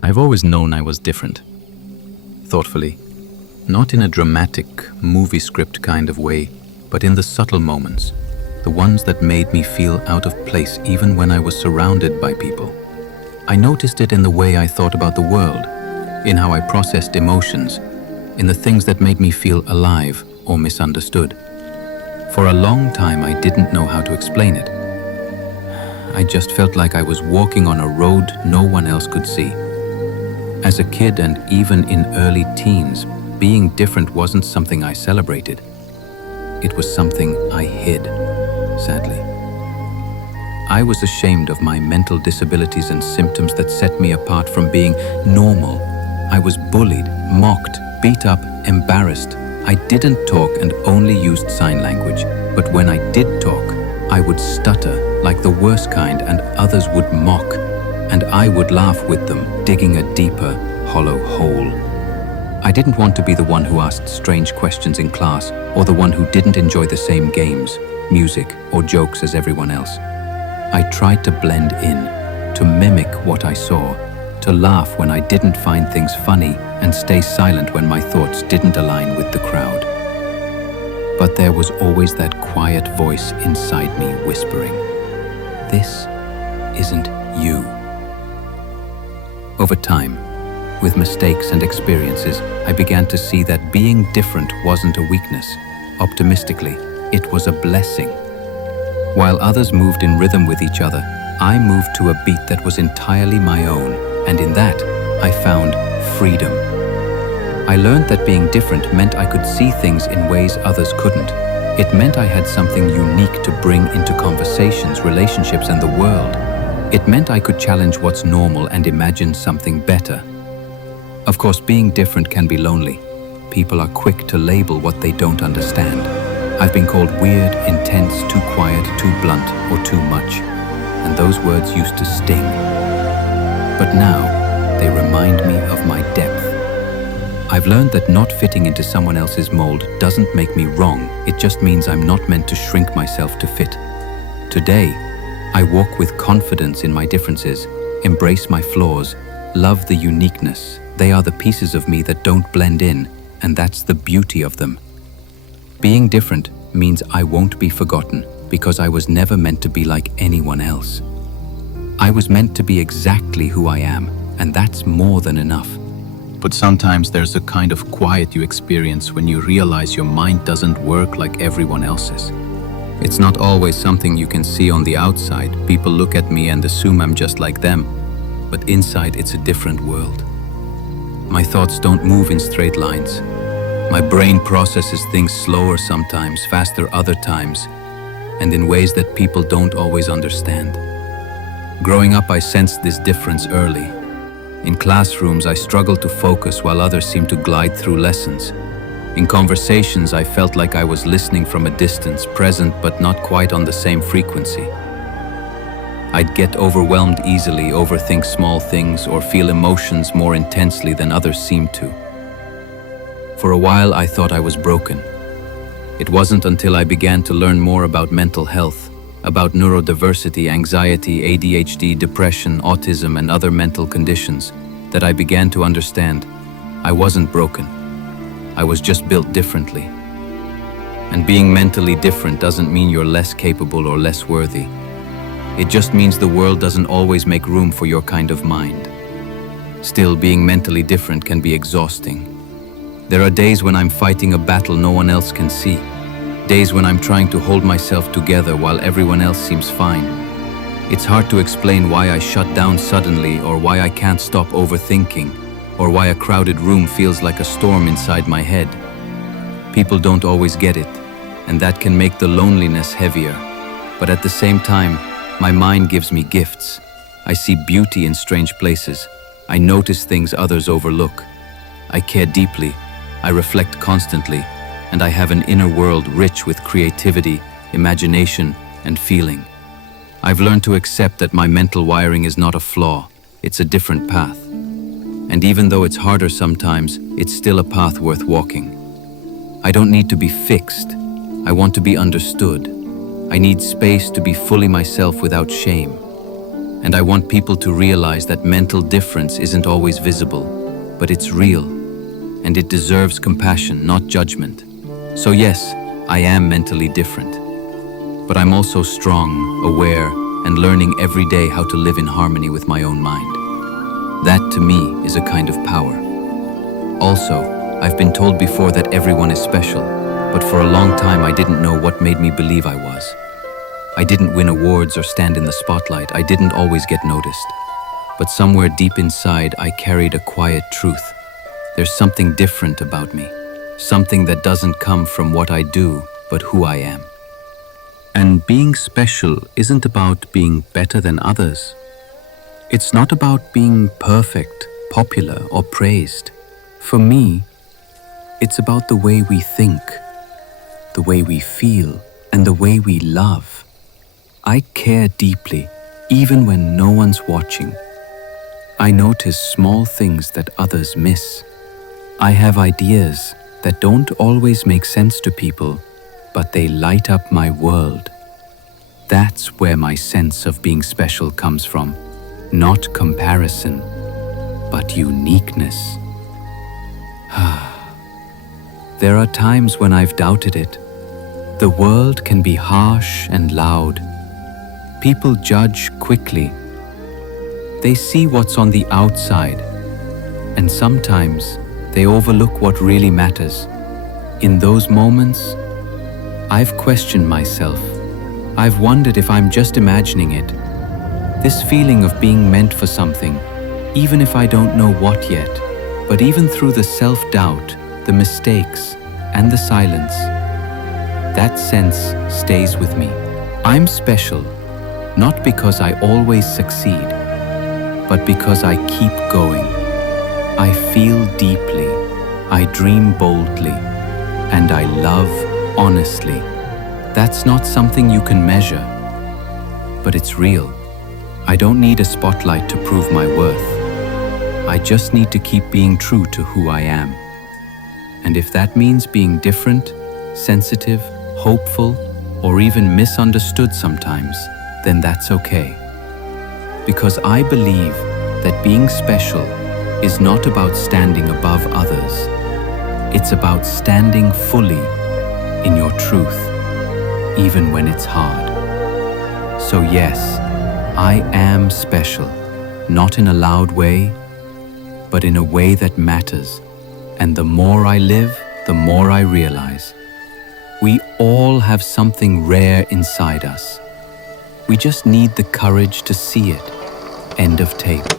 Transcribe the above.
I've always known I was different. Thoughtfully. Not in a dramatic, movie script kind of way, but in the subtle moments. The ones that made me feel out of place even when I was surrounded by people. I noticed it in the way I thought about the world, in how I processed emotions, in the things that made me feel alive or misunderstood. For a long time, I didn't know how to explain it. I just felt like I was walking on a road no one else could see. As a kid and even in early teens, being different wasn't something I celebrated. It was something I hid, sadly. I was ashamed of my mental disabilities and symptoms that set me apart from being normal. I was bullied, mocked, beat up, embarrassed. I didn't talk and only used sign language, but when I did talk, I would stutter like the worst kind and others would mock, and I would laugh with them, digging a deeper, hollow hole. I didn't want to be the one who asked strange questions in class or the one who didn't enjoy the same games, music, or jokes as everyone else. I tried to blend in, to mimic what I saw, to laugh when I didn't find things funny and stay silent when my thoughts didn't align with the crowd. But there was always that quiet voice inside me whispering, "This isn't you." Over time, with mistakes and experiences, I began to see that being different wasn't a weakness. Optimistically, it was a blessing. While others moved in rhythm with each other, I moved to a beat that was entirely my own, and in that, I found freedom. I learned that being different meant I could see things in ways others couldn't. It meant I had something unique to bring into conversations, relationships, and the world. It meant I could challenge what's normal and imagine something better. Of course, being different can be lonely. People are quick to label what they don't understand. I've been called weird, intense, too quiet, too blunt, or too much. And those words used to sting. But now, they remind me of my depth. I've learned that not fitting into someone else's mold doesn't make me wrong. It just means I'm not meant to shrink myself to fit. Today, I walk with confidence in my differences, embrace my flaws, love the uniqueness. They are the pieces of me that don't blend in, and that's the beauty of them. Being different means I won't be forgotten because I was never meant to be like anyone else. I was meant to be exactly who I am, and that's more than enough. But sometimes there's a kind of quiet you experience when you realize your mind doesn't work like everyone else's. It's not always something you can see on the outside. People look at me and assume I'm just like them, but inside it's a different world. My thoughts don't move in straight lines. My brain processes things slower sometimes, faster other times, and in ways that people don't always understand. Growing up, I sensed this difference early. In classrooms, I struggled to focus while others seemed to glide through lessons. In conversations, I felt like I was listening from a distance, present but not quite on the same frequency. I'd get overwhelmed easily, overthink small things, or feel emotions more intensely than others seemed to. For a while, I thought I was broken. It wasn't until I began to learn more about mental health, about neurodiversity, anxiety, ADHD, depression, autism, and other mental conditions, that I began to understand I wasn't broken. I was just built differently. And being mentally different doesn't mean you're less capable or less worthy. It just means the world doesn't always make room for your kind of mind. Still, being mentally different can be exhausting. There are days when I'm fighting a battle no one else can see. Days when I'm trying to hold myself together while everyone else seems fine. It's hard to explain why I shut down suddenly, or why I can't stop overthinking, or why a crowded room feels like a storm inside my head. People don't always get it, and that can make the loneliness heavier. But at the same time, my mind gives me gifts. I see beauty in strange places. I notice things others overlook. I care deeply. I reflect constantly, and I have an inner world rich with creativity, imagination, and feeling. I've learned to accept that my mental wiring is not a flaw, it's a different path. And even though it's harder sometimes, it's still a path worth walking. I don't need to be fixed. I want to be understood. I need space to be fully myself without shame. And I want people to realize that mental difference isn't always visible, but it's real, and it deserves compassion, not judgment. So yes, I am mentally different, but I'm also strong, aware, and learning every day how to live in harmony with my own mind. That, to me, is a kind of power. Also, I've been told before that everyone is special, but for a long time I didn't know what made me believe I was. I didn't win awards or stand in the spotlight. I didn't always get noticed. But somewhere deep inside, I carried a quiet truth. There's something different about me, something that doesn't come from what I do, but who I am. And being special isn't about being better than others. It's not about being perfect, popular, or praised. For me, it's about the way we think, the way we feel, and the way we love. I care deeply, even when no one's watching. I notice small things that others miss. I have ideas that don't always make sense to people, but they light up my world. That's where my sense of being special comes from. Not comparison, but uniqueness. There are times when I've doubted it. The world can be harsh and loud. People judge quickly. They see what's on the outside, and sometimes they overlook what really matters. In those moments, I've questioned myself. I've wondered if I'm just imagining it. This feeling of being meant for something, even if I don't know what yet. But even through the self-doubt, the mistakes, and the silence, that sense stays with me. I'm special, not because I always succeed, but because I keep going. I feel deeply, I dream boldly, and I love honestly. That's not something you can measure, but it's real. I don't need a spotlight to prove my worth. I just need to keep being true to who I am. And if that means being different, sensitive, hopeful, or even misunderstood sometimes, then that's okay. Because I believe that being special is not about standing above others. It's about standing fully in your truth, even when it's hard. So yes, I am special, not in a loud way, but in a way that matters. And the more I live, the more I realize. We all have something rare inside us. We just need the courage to see it. End of tape.